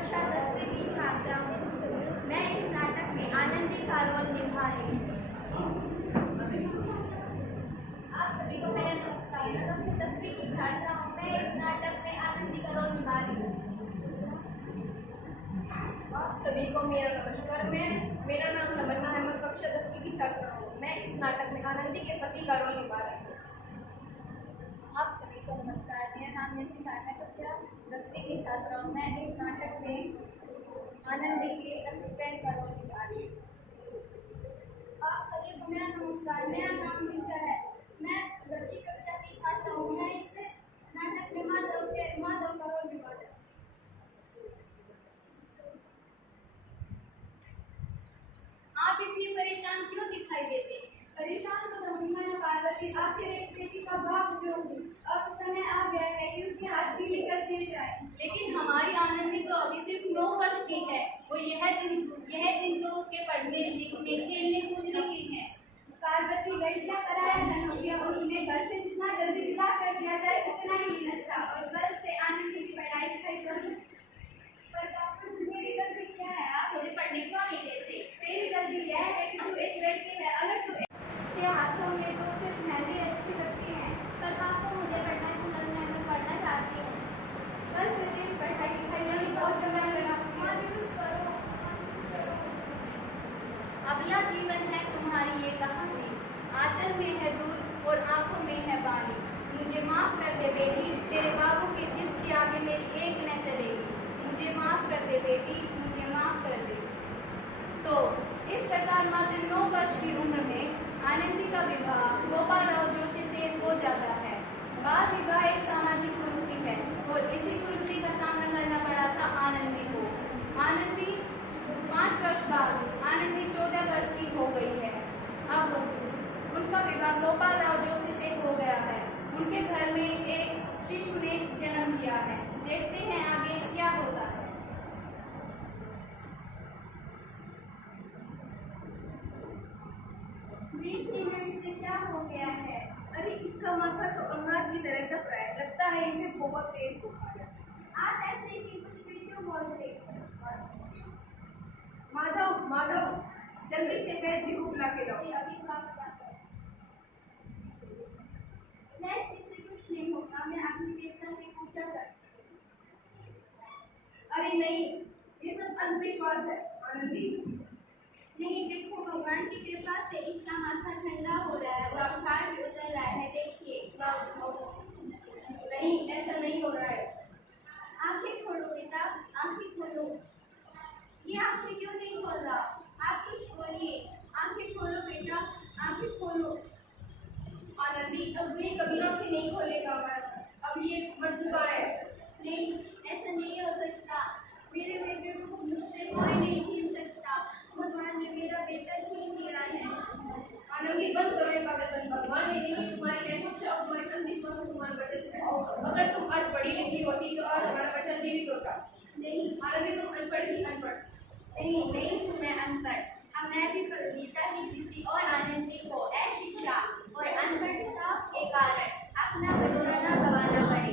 कक्षा 10वीं की छात्रा हूँ। मैं इस नाटक में आनंदी का रोल निभा रही हूँ। आप सभी को मेरा नमस्कार। मैं कक्षा 10वीं की छात्रा हूँ। मैं इस नाटक में आनंदी का रोल निभा रही हूँ। आप सभी को मेरा नमस्कार। मेरा नाम तमन्ना है। मैं कक्षा 10वीं की छात्रा हूँ। मैं इस नाटक में आनंदी के पति का रोल निभा रही हूँ। आप सभी को नमस्कार। मेरा नाम नेंसी है। मैं कक्षा 10वीं की छात्रा हूँ। मैं इस नाटक में आनंदी के असिस्टेंट का रोल निभा रही हूँ। आप सभी को मेरा नमस्कार। मेरा नाम निंजा है। मैं 10वीं कक्षा की छात्रा हूँ। मैं इस नाटक में माधव का रोल निभा रही हूँ। आप इतनी परेशान क्यों दिखाई देते हैं? परेशान तो रहूंगा ना पार्वती, आखिर एक बेटी का बाप जो हूँ। अब समय आ गया है कि उसके हाथ भी लेकर चल जाए। लेकिन हमारी आनंदी तो अभी सिर्फ 9 वर्ष की है और यह दिन तो उसके पढ़ने लिखने खेलने कूदने की है। पार्वती, लड़कियां पराया धन हो गया और उन्हें घर से जितना जल्दी विदा कर दिया जाए उतना ही अच्छा। और कल से आनंदी की पढ़ाई लिखाई करूँ। पर वापस मेरी गलती क्या है? आप मुझे पढ़ने क्यों नहीं देते? तेरी गलती यह है कि तू एक लड़की है। अगर तू तेरे हाथों में तो सिर्फ मेहंदी अच्छी लगती है। पर पापा, मुझे पढ़ना पसंद है। मैं पढ़ना चाहती हूँ। कल से तेरी पढ़ाई लिखाई में बहुत जगह लगाऊंगी। अगला जीवन है तुम्हारी ये कहानी। आंचल में है दूध और आंखों में है पानी। मुझे माफ कर दे बेटी, तेरे बाबू की जिद के आगे मेरी एक न चलेगी। मुझे माफ कर दे बेटी, मुझे माफ कर दे। तो इस प्रकार मात्र 9 वर्ष की उम्र में आनंदी का विवाह गोपाल राव जोशी से हो जाता है। बाल विवाह एक सामाजिक कुरीति है और इसी कुरीति का सामना करना पड़ा था आनंदी को। 5 वर्ष बाद आनंदी 14 वर्ष की हो गई है। अब उनका विवाह गोपाल राव जोशी से हो गया है। उनके घर में एक शिशु ने जन्म लिया है। देखते हैं आगे क्या होता है। देखिए मैं, इसे क्या हो गया है? अरे इसका माथा तो अंगार की तरह कप रहा है। लगता है इसे बहुत तेज बुखार है। आप ऐसे ही कुछ भी क्यों बोल रहे हैं? माधव, जल्दी से वैद्य जी को बुला के लाओ। अभी बात मैं इससे कुछ नहीं होगा। मैं अपनी देवता से पूछा करती हूँ। अरे नहीं, ये सब अंधविश्वास है आनंदी। नहीं, देखो, भगवान की कृपा से इसका माथा ठंडा हो रहा है और बुखार भी उतर रहा है। देखिए। नहीं, ऐसा नहीं हो रहा है। आंखें खोलो बेटा, आंखें खोलो। ये आंखें क्यों नहीं खोल रहा? आप कुछ बोलिए। आंखें खोलो बेटा, आंखें खोलो। आनंदी, अब ये कभी आंखें नहीं खोलेगा। अब ये मर चुका है। नहीं, ऐसा नहीं हो सकता। मेरे बेटे को मुझसे कोई नहीं छीन सकता। भगवान ने मेरा बेटा छीन लिया है। आनंदी, बंद करो ये पागलपन। भगवान ने नहीं, तुम्हारी शिक्षा और तुम्हारे अंधविश्वास को तुम्हारे बच्चे से। अगर तुम आज पढ़ी लिखी होती तो आज हमारा बच्चा जीवित होता। नहीं आनंदी, तुम अनपढ़ ही अनपढ़। नहीं हूँ मैं अनपढ़। अब मैं भी पढ़ूंगी ताकि किसी और आनंदी को अशिक्षा और अनपढ़ता के कारण अपना बच्चा न गंवाना पड़े।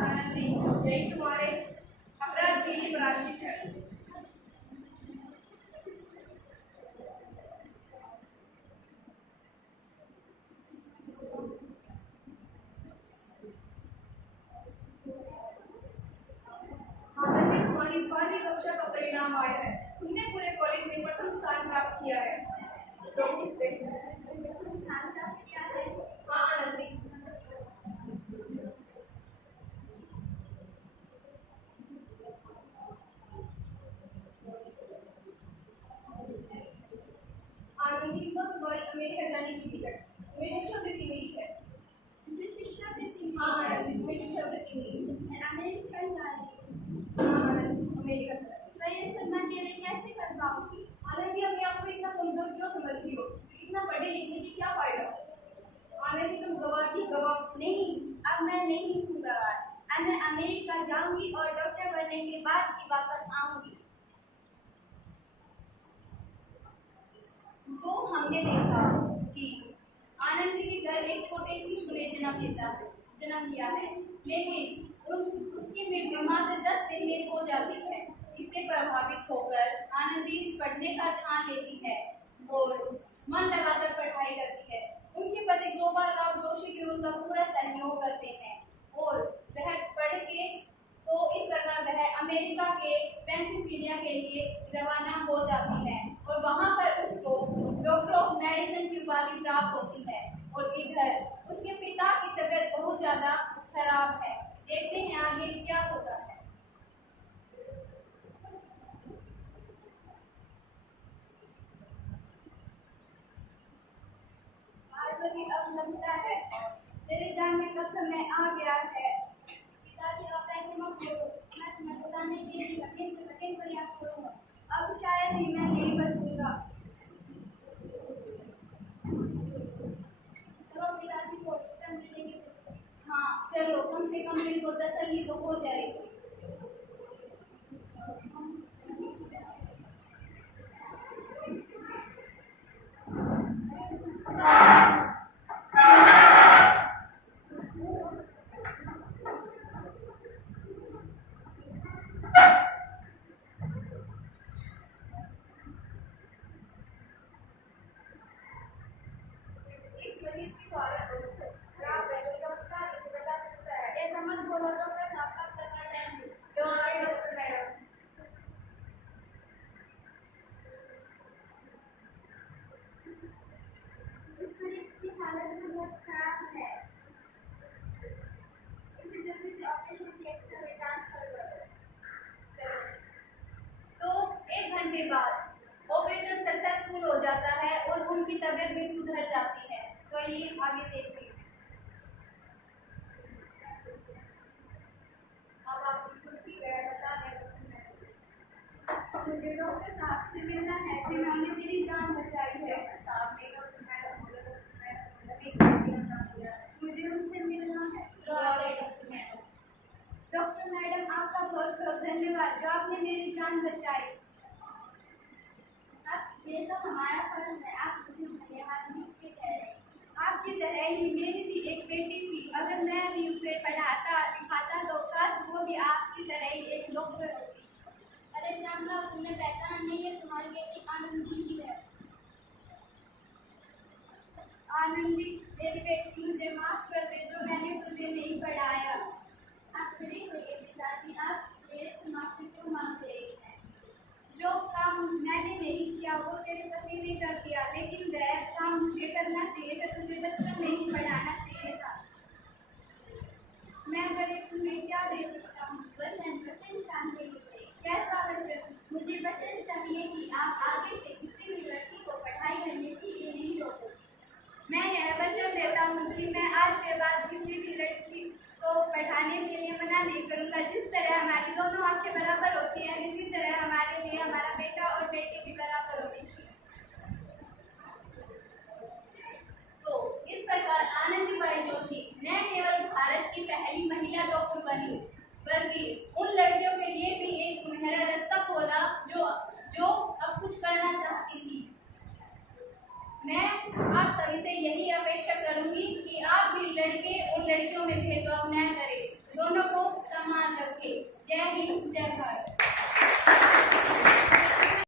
आनंदी, यही तुम्हारे अपराध के लिए प्रायश्चित है। आनंदी, तुम्हारी 12वीं कक्षा का परिणाम आया है। तुमने पूरे कॉलेज में प्रथम स्थान प्राप्त किया है। स्थान प्राप्त किया है? हाँ आनंदी। आनंदी, तो तुम्हारी अमेरिका जाने की टिकट, तुम्हें शिक्षावृत्ति मिली है। मुझे शिक्षावृत्ति मिली हाँ है? आनंदी, तुम्हें शिक्षावृत्ति मिली है। मैं अमेरिका जाने हाँ आनंदी, अमेरिका जाने। मैं ये सब मैं अकेले कैसे कर पाऊंगी? आनंदी, अपने आप को इतना कमजोर क्यों समझती हो? इतना पढ़े लिखने की क्या फायदा? आनंदी, तुम गवाह की गवाह। नहीं, अब मैं नहीं हूँ गवार। अब मैं अमेरिका जाऊंगी और डॉक्टर बनने के बाद ही वापस आऊंगी। तो हमने देखा कि आनंदी के घर एक छोटे शिशु ने जन्म लिया है, लेकिन उसकी मृत्यु मात्र 10 दिन में हो जाती है। इससे प्रभावित होकर आनंदी पढ़ने का ठान लेती है और मन लगाकर पढ़ाई करती है। उनके पति गोपाल राव जोशी भी उनका पूरा सहयोग करते हैं और वह पढ़ के तो इस प्रकार वह अमेरिका के पेंसिल्वेनिया के लिए रवाना हो जाती है और वहां पर उसको डॉक्टर ऑफ मेडिसिन की उपाधि प्राप्त होती है। और इधर उसके पिता की तबीयत बहुत ज्यादा खराब है। देखते हैं आगे क्या होता है। पार्वती, अब लगता है मेरे जानने का समय आ गया है। पिताजी, आप ऐसे मत बोलो। मैं तुम्हें बचाने के लिए कठिन से कठिन प्रयास करूंगा। अब शायद ही मैं नहीं बचूंगा। चलो पिताजी को हॉस्पिटल में लेके चलो। हाँ चलो, कम से कम दिल को तसल्ली तो हो जाएगी। इस मरीज की द्वारा खराब है, तो चमत्कार इसे बचा सकता है। ऐसा मत बोलो डॉक्टर साहब, कब तक आ जाएंगे? डॉक्टर मैडम, इस मरीज की हालत बहुत खराब है। इसे जल्दी से ऑपरेशन थिएटर में ट्रांसफर करो। तो 1 घंटे बाद ऑपरेशन सक्सेसफुल हो जाता है और उनकी तबीयत भी सुधर जाती है। तो ये आगे देखते हैं। अब आप बिल्कुल ठीक है, बचा गए डॉक्टर मैडम। मुझे डॉक्टर साहब से मिलना है जिन्होंने मेरी जान बचाई है। साहब ने डॉक्टर मैडम बोले, मुझे उनसे मिलना है। डॉक्टर मैडम, आपका बहुत बहुत धन्यवाद जो आपने मेरी जान बचाई। ये तो हमारा फर्ज है, आप मुझे धन्यवाद नहीं कह रहे। आपकी तरह ही मेरी भी एक बेटी थी। अगर मैं भी उसे पढ़ाता लिखाता तो काश वो भी आपकी तरह ही एक डॉक्टर होती। अरे श्यामला, तुमने पहचाना नहीं है, तुम्हारी बेटी आनंदी ही है। आनंदी, मेरी बेटी, मुझे माफ कर दे जो मैंने तुझे नहीं पढ़ाया। आप खड़ी होइए पिताजी, आप मेरे से माफी क्यों मांग रहे हैं? जो काम मैंने नहीं किया वो तेरे पति ने कर दिया, लेकिन वह काम मुझे करना चाहिए था। तुझे बचपन में ही पढ़ाना चाहिए था। मैं गरीब तुम्हें क्या दे सकता हूँ? वचन चाहिए मुझे। कैसा वचन? मुझे वचन चाहिए कि आप आगे से किसी भी लड़की को पढ़ाई करने के लिए नहीं रोकोगे। मैं यह वचन देता हूँ कि मैं आज के बाद किसी भी लड़की को पढ़ाने के लिए मना नहीं करूँगा। जिस तरह हमारी दोनों आंखें बराबर होती हैं, इसी तरह हमारे लिए हमारा बेटा और बेटी भी बराबर होनी चाहिए। तो इस प्रकार आनंदीबाई जोशी न केवल भारत की पहली महिला डॉक्टर बनी, बल्कि उन लड़कियों के लिए भी एक सुनहरा रास्ता खोला जो अब कुछ करना चाहती थी। मैं आप सभी से यही